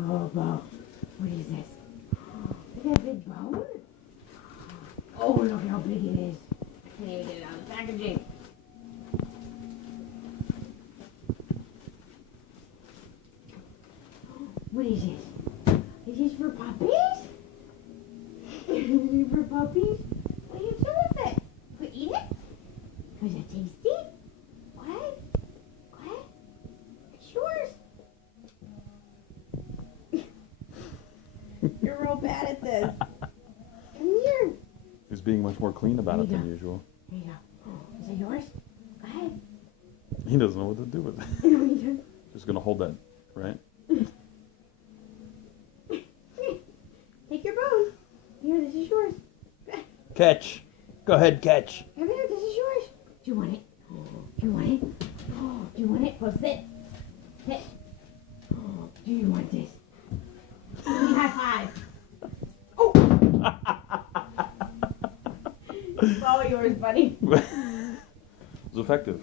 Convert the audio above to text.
Oh, Bo. What is this? Is that a big bone? Oh, look how big it is. I can't even get it out of the packaging. What is this? Is this for puppies? Is it for puppies? What do you do with it? You eat it? Was it tasty? What? What? It's yours. You're real bad at this. Come here. He's being much more clean about it There you than go. usual. There you go. Oh, is it yours? Go ahead. He doesn't know what to do with it. No, you don't. Just gonna hold that, right? Take your bone. Here, this is yours. Catch. Go ahead, catch. Come here, this is yours. Do you want it? Do you want it? Do you want it? Go sit. Sit. Do you want this? High five. Oh! It's all yours, buddy. It was effective.